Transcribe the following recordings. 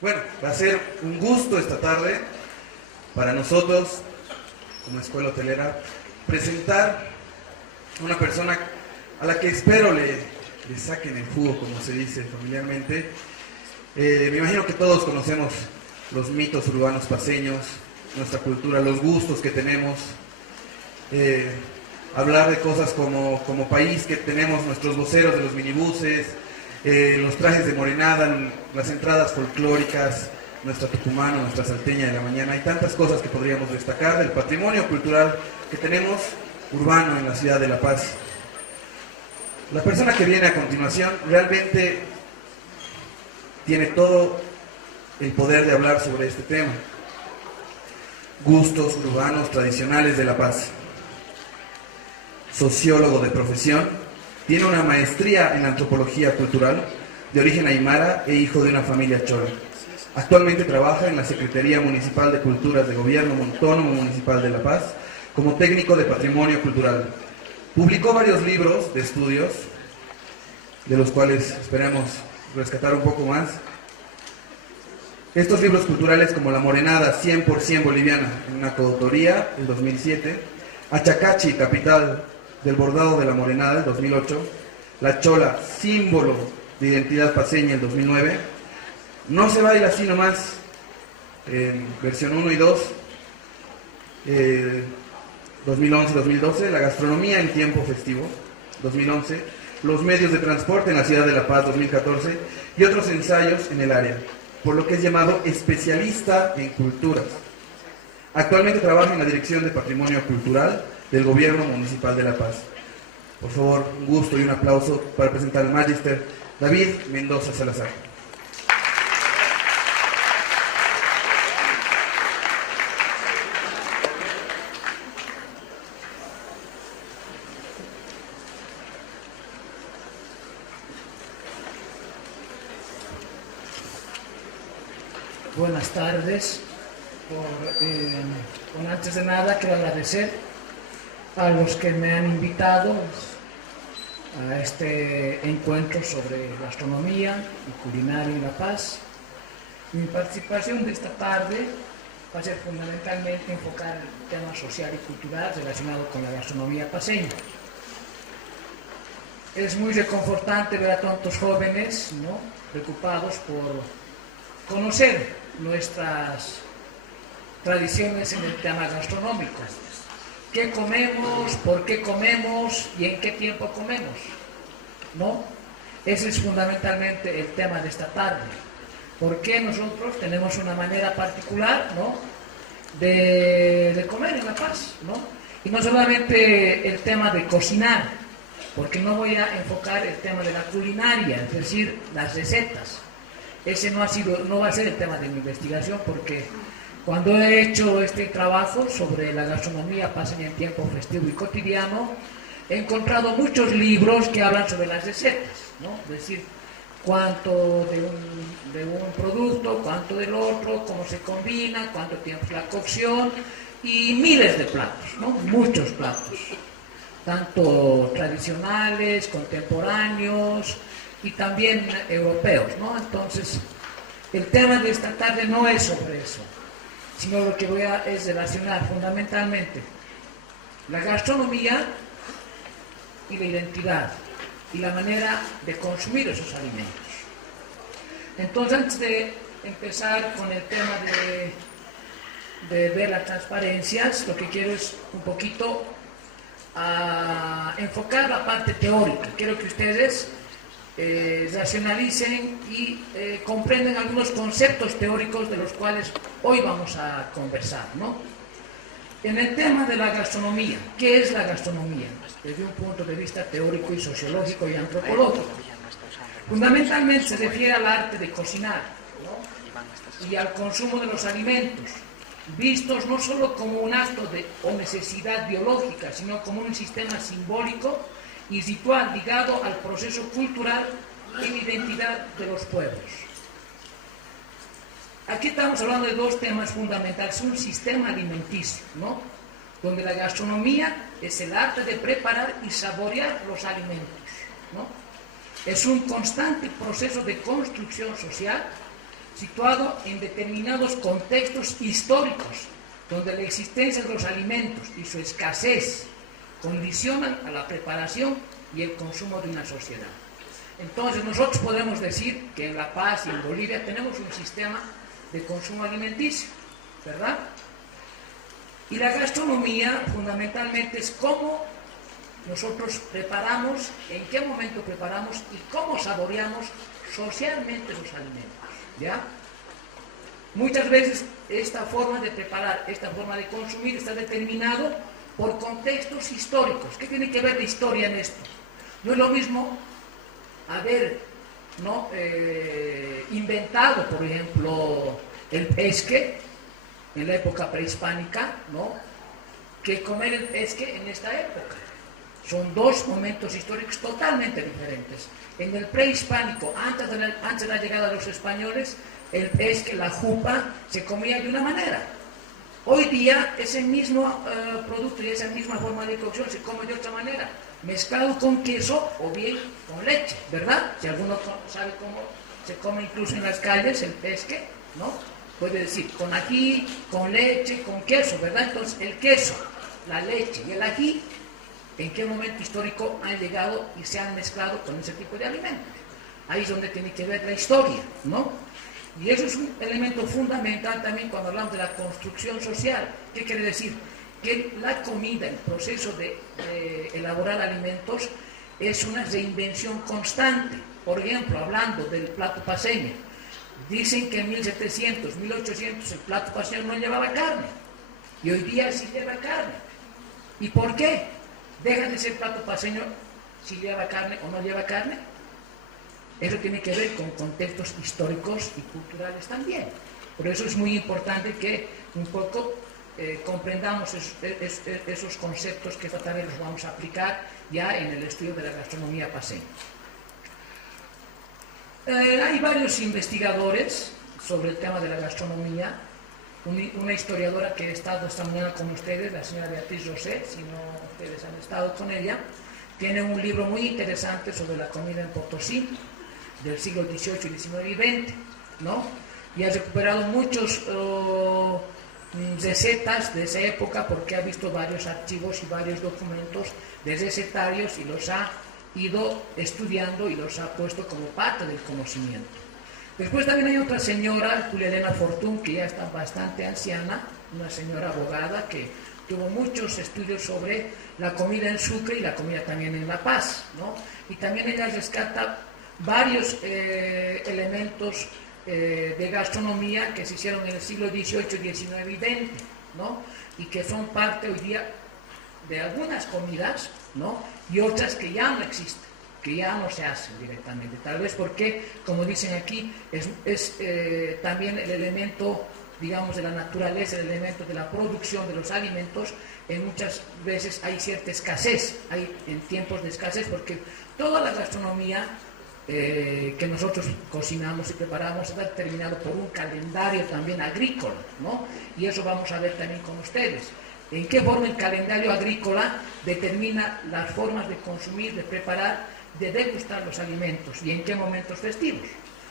Bueno, va a ser un gusto esta tarde para nosotros, como Escuela Hotelera, presentar a una persona a la que espero le saquen el jugo, como se dice familiarmente. Me imagino que todos conocemos los mitos urbanos paceños, nuestra cultura, los gustos que tenemos. Hablar de cosas como país, que tenemos nuestros voceros de los minibuses, los trajes de morenada, las entradas folclóricas, nuestra tucumana, nuestra salteña de la mañana. Hay tantas cosas que podríamos destacar del patrimonio cultural que tenemos urbano en la ciudad de La Paz. La persona que viene a continuación realmente tiene todo el poder de hablar sobre este tema. Gustos urbanos tradicionales de La Paz. Sociólogo de profesión, tiene una maestría en antropología cultural, de origen aymara e hijo de una familia chola. Actualmente trabaja en la Secretaría Municipal de Culturas de Gobierno Autónomo Municipal de La Paz como técnico de patrimonio cultural. Publicó varios libros de estudios, de los cuales esperemos rescatar un poco más. Estos libros culturales como La Morenada, 100% boliviana, en una coautoría, en 2007, Achacachi, capital del bordado de la morenada, el 2008, La Chola, símbolo de identidad paceña, el 2009, No se baila así nomás, en versión 1 y 2, 2011-2012, La gastronomía en tiempo festivo, 2011, Los medios de transporte en la ciudad de La Paz, 2014, y otros ensayos en el área, por lo que es llamado especialista en culturas. Actualmente trabaja en la Dirección de Patrimonio Cultural del Gobierno Municipal de La Paz. Por favor, un gusto y un aplauso para presentar al Magister David Mendoza Salazar. Buenas tardes. Bueno, antes de nada quiero agradecer a los que me han invitado a este encuentro sobre gastronomía y culinaria en La Paz. Mi participación de esta tarde va a ser fundamentalmente enfocar el tema social y cultural relacionado con la gastronomía paceña. Es muy reconfortante ver a tantos jóvenes, ¿no?, preocupados por conocer nuestras tradiciones en el tema gastronómico. ¿Qué comemos? ¿Por qué comemos? ¿Y en qué tiempo comemos? ¿No? Ese es fundamentalmente el tema de esta tarde. ¿Por qué nosotros tenemos una manera particular, ¿no?, de comer en La Paz, ¿no? Y no solamente el tema de cocinar, porque no voy a enfocar el tema de la culinaria, es decir, las recetas. Ese no va a ser el tema de mi investigación, porque cuando he hecho este trabajo sobre la gastronomía paceña en tiempo festivo y cotidiano, he encontrado muchos libros que hablan sobre las recetas, ¿no? Es decir, cuánto de un producto, cuánto del otro, cómo se combina, cuánto tiempo es la cocción, y miles de platos, ¿no? Muchos platos, tanto tradicionales, contemporáneos y también europeos, ¿no? Entonces, el tema de esta tarde no es sobre eso, sino lo que voy a es relacionar fundamentalmente la gastronomía y la identidad y la manera de consumir esos alimentos. Entonces, antes de empezar con el tema de ver las transparencias, lo que quiero es un poquito enfocar la parte teórica. Quiero que ustedes racionalicen y comprenden algunos conceptos teóricos de los cuales hoy vamos a conversar, ¿no? En el tema de la gastronomía, ¿qué es la gastronomía? Desde un punto de vista teórico y sociológico y antropológico. Fundamentalmente se refiere al arte de cocinar, ¿no?, y al consumo de los alimentos, vistos no solo como un acto o necesidad biológica, sino como un sistema simbólico y ritual ligado al proceso cultural y la identidad de los pueblos. Aquí estamos hablando de dos temas fundamentales: un sistema alimenticio, ¿no?, donde la gastronomía es el arte de preparar y saborear los alimentos, ¿no? Es un constante proceso de construcción social situado en determinados contextos históricos, donde la existencia de los alimentos y su escasez condicionan a la preparación y el consumo de una sociedad. Entonces nosotros podemos decir que en La Paz y en Bolivia tenemos un sistema de consumo alimenticio, ¿verdad? Y la gastronomía fundamentalmente es cómo nosotros preparamos, en qué momento preparamos y cómo saboreamos socialmente los alimentos, ¿ya? Muchas veces esta forma de preparar, esta forma de consumir está determinado por contextos históricos. ¿Qué tiene que ver la historia en esto? No es lo mismo haber, ¿no?, inventado, por ejemplo, el pesque en la época prehispánica, ¿no?, que comer el pesque en esta época. Son dos momentos históricos totalmente diferentes. En el prehispánico, antes de la llegada de los españoles, el pesque, la jupa, se comía de una manera. Hoy día ese mismo producto y esa misma forma de cocción se come de otra manera, mezclado con queso o bien con leche, ¿verdad? Si alguno sabe cómo se come incluso en las calles el pesque, ¿no? Puede decir con ají, con leche, con queso, ¿verdad? Entonces el queso, la leche y el ají, ¿en qué momento histórico han llegado y se han mezclado con ese tipo de alimentos? Ahí es donde tiene que ver la historia, ¿no? Y eso es un elemento fundamental también cuando hablamos de la construcción social. ¿Qué quiere decir? Que la comida, el proceso de elaborar alimentos, es una reinvención constante. Por ejemplo, hablando del plato paceño, dicen que en 1700, 1800 el plato paceño no llevaba carne, y hoy día sí lleva carne. ¿Y por qué? ¿Deja de ser plato paceño si lleva carne o no lleva carne? Eso tiene que ver con contextos históricos y culturales también. Por eso es muy importante que un poco comprendamos esos conceptos que esta tarde los vamos a aplicar ya en el estudio de la gastronomía paceña. Hay varios investigadores sobre el tema de la gastronomía. Una historiadora que ha estado esta mañana con ustedes, la señora Beatriz Rosé, si no ustedes han estado con ella, tiene un libro muy interesante sobre la comida en Potosí, del siglo XVIII, XIX y XX, ¿no? Y ha recuperado muchos recetas de esa época porque ha visto varios archivos y varios documentos de recetarios y los ha ido estudiando y los ha puesto como parte del conocimiento. Después también hay otra señora, Julia Elena Fortún, que ya está bastante anciana, una señora abogada que tuvo muchos estudios sobre la comida en Sucre y la comida también en La Paz, ¿no? Y también ella rescata varios elementos de gastronomía que se hicieron en el siglo XVIII, XIX y XX, ¿no? Y que son parte hoy día de algunas comidas, ¿no? Y otras que ya no existen, que ya no se hacen directamente, tal vez porque, como dicen aquí, es también el elemento, digamos, de la naturaleza, el elemento de la producción de los alimentos. En muchas veces hay cierta escasez, hay en tiempos de escasez, porque toda la gastronomía que nosotros cocinamos y preparamos está determinado por un calendario también agrícola, ¿no? Y eso vamos a ver también con ustedes. ¿En qué forma el calendario agrícola determina las formas de consumir, de preparar, de degustar los alimentos y en qué momentos festivos?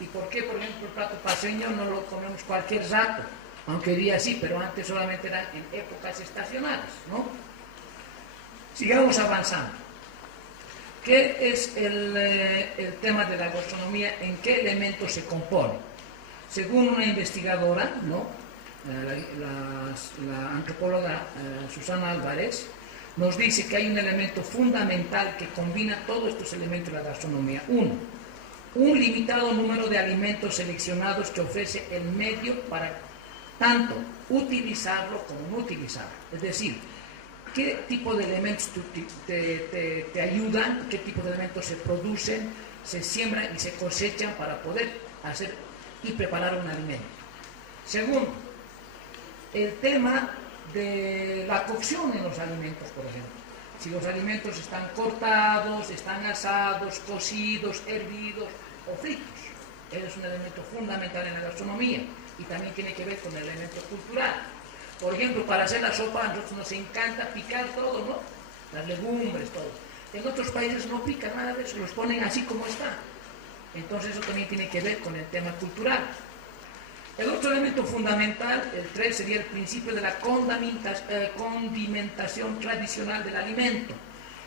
¿Y por qué, por ejemplo, el plato paceño no lo comemos cualquier rato? Aunque hoy día sí, pero antes solamente eran en épocas estacionales, ¿no? Sigamos avanzando. ¿Qué es el tema de la gastronomía? ¿En qué elementos se compone? Según una investigadora, ¿no?, la antropóloga Susana Álvarez, nos dice que hay un elemento fundamental que combina todos estos elementos de la gastronomía. Uno, un limitado número de alimentos seleccionados que ofrece el medio para tanto utilizarlo como no utilizarlo. Es decir, ¿qué tipo de elementos te ayudan? ¿Qué tipo de elementos se producen, se siembran y se cosechan para poder hacer y preparar un alimento? Segundo, el tema de la cocción en los alimentos, por ejemplo. Si los alimentos están cortados, están asados, cocidos, hervidos o fritos. Ese es un elemento fundamental en la gastronomía y también tiene que ver con el elemento cultural. Por ejemplo, para hacer la sopa a nosotros nos encanta picar todo, ¿no? Las legumbres, todo. En otros países no pican nada de eso, los ponen así como está. Entonces eso también tiene que ver con el tema cultural. El otro elemento fundamental, el 3, sería el principio de la condimentación tradicional del alimento.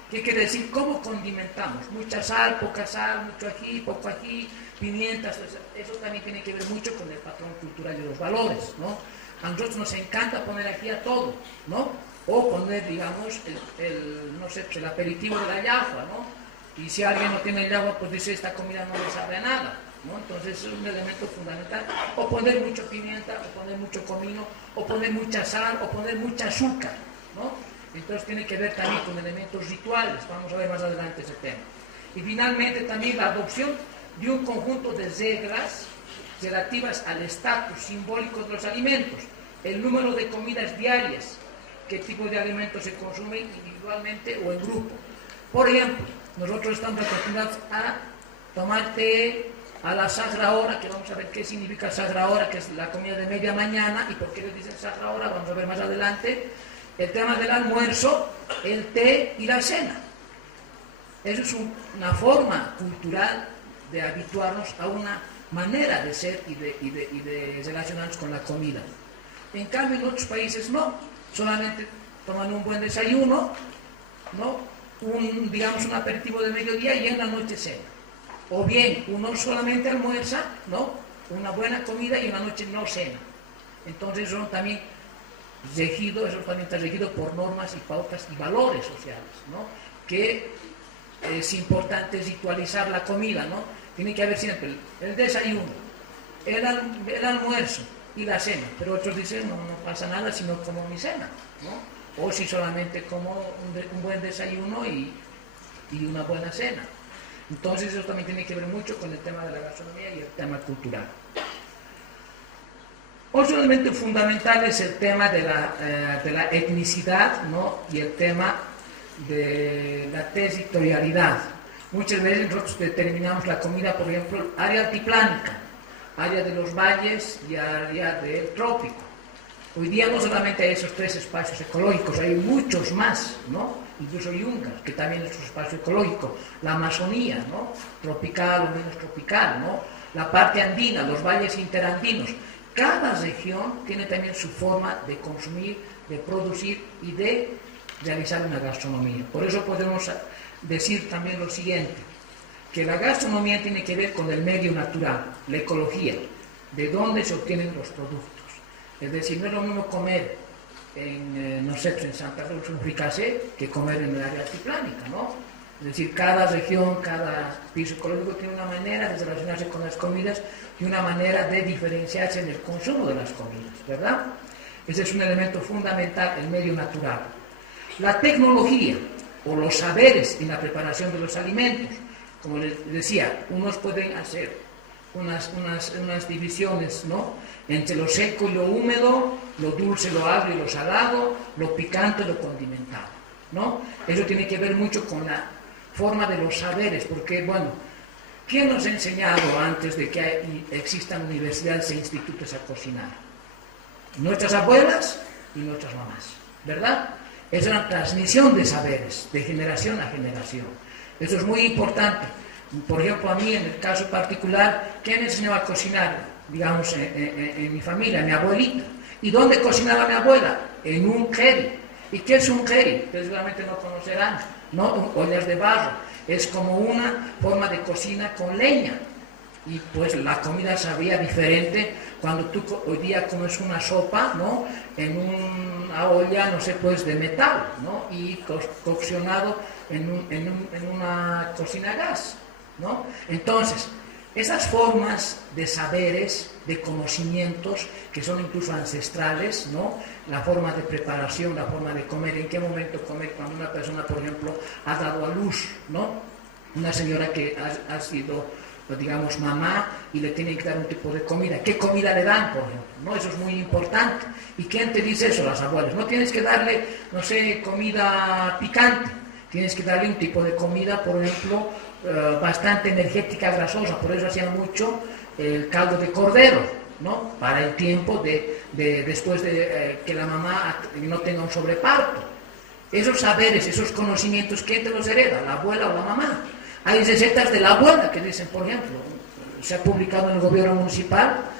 ¿Qué quiere decir? ¿Cómo condimentamos? Mucha sal, poca sal, mucho ají, poco ají, pimientas. Eso también tiene que ver mucho con el patrón cultural y los valores, ¿no? A nosotros nos encanta poner aquí a todo, ¿no? O poner, digamos, no sé, el aperitivo de la llagua, ¿no? Y si alguien no tiene llagua, pues dice, esta comida no le sabe a nada, ¿no? Entonces es un elemento fundamental. O poner mucho pimienta, o poner mucho comino, o poner mucha sal, o poner mucha azúcar, ¿no? Entonces tiene que ver también con elementos rituales. Vamos a ver más adelante ese tema. Y finalmente también la adopción de un conjunto de reglas relativas al estatus simbólico de los alimentos, el número de comidas diarias, qué tipo de alimentos se consumen individualmente o en grupo. Por ejemplo, nosotros estamos acostumbrados a tomar té a la sagra hora, que vamos a ver qué significa sagra hora, que es la comida de media mañana, y por qué les dicen sagra hora, vamos a ver más adelante. El tema del almuerzo, el té y la cena. Eso es una forma cultural de habituarnos a una manera de ser y de relacionarnos con la comida. En cambio, en otros países no. Solamente toman un buen desayuno, ¿no? Digamos un aperitivo de mediodía y en la noche cena. O bien, uno solamente almuerza, ¿no? Una buena comida y en la noche no cena. Entonces eso también está regido por normas y pautas y valores sociales, ¿no? Que es importante ritualizar la comida, ¿no? Tiene que haber siempre el desayuno, el almuerzo y la cena, pero otros dicen no pasa nada si no como mi cena, ¿no? O si solamente como un buen desayuno y una buena cena. Entonces eso también tiene que ver mucho con el tema de la gastronomía y el tema cultural. Otro elemento fundamental es el tema de la etnicidad, ¿no? Y el tema de la territorialidad. Muchas veces nosotros determinamos la comida, por ejemplo, área altiplánica, área de los valles y área del trópico. Hoy día no solamente hay esos 3 espacios ecológicos, hay muchos más, ¿no? Incluso Yungas, que también es un espacio ecológico, la Amazonía, ¿no? Tropical o menos tropical, ¿no? La parte andina, los valles interandinos. Cada región tiene también su forma de consumir, de producir y de realizar una gastronomía. Por eso podemos decir también lo siguiente, que la gastronomía tiene que ver con el medio natural, la ecología, de dónde se obtienen los productos. Es decir, no es lo mismo comer en Santa Cruz un fricasé que comer en el área altiplánica, ¿no? Es decir, cada región, cada piso ecológico tiene una manera de relacionarse con las comidas y una manera de diferenciarse en el consumo de las comidas, ¿verdad? Ese es un elemento fundamental, el medio natural. La tecnología o los saberes en la preparación de los alimentos, como les decía, unos pueden hacer unas divisiones, ¿no? Entre lo seco y lo húmedo, lo dulce, lo agrio y lo salado, lo picante y lo condimentado, ¿no? Eso tiene que ver mucho con la forma de los saberes, porque, bueno, ¿quién nos ha enseñado antes de que existan universidades e institutos a cocinar? Nuestras abuelas y nuestras mamás, ¿verdad? Es una transmisión de saberes, de generación a generación. Eso es muy importante. Por ejemplo, a mí, en el caso particular, ¿quién me enseñó a cocinar? Digamos, en mi familia, mi abuelita. ¿Y dónde cocinaba mi abuela? En un jeri. ¿Y qué es un jeri? Ustedes seguramente no conocerán, ¿no? Ollas de barro. Es como una forma de cocina con leña. Y pues la comida sabía diferente cuando tú hoy día comes una sopa, ¿no? En una olla, no sé, pues de metal, ¿no? Y coccionado en una cocina a gas, ¿no? Entonces, esas formas de saberes, de conocimientos, que son incluso ancestrales, ¿no? La forma de preparación, la forma de comer, en qué momento comer, cuando una persona, por ejemplo, ha dado a luz, ¿no? Una señora que ha sido, digamos, mamá y le tienen que dar un tipo de comida. ¿Qué comida le dan, por ejemplo? ¿No? Eso es muy importante. ¿Y quién te dice eso? Las abuelas. No tienes que darle, no sé, comida picante. Tienes que darle un tipo de comida, por ejemplo, bastante energética, grasosa. Por eso hacían mucho el caldo de cordero, ¿no? Para el tiempo después de que la mamá no tenga un sobreparto. Esos saberes, esos conocimientos, ¿quién te los hereda? ¿La abuela o la mamá? Hay recetas de la abuela que dicen, por ejemplo, se ha publicado en el gobierno municipal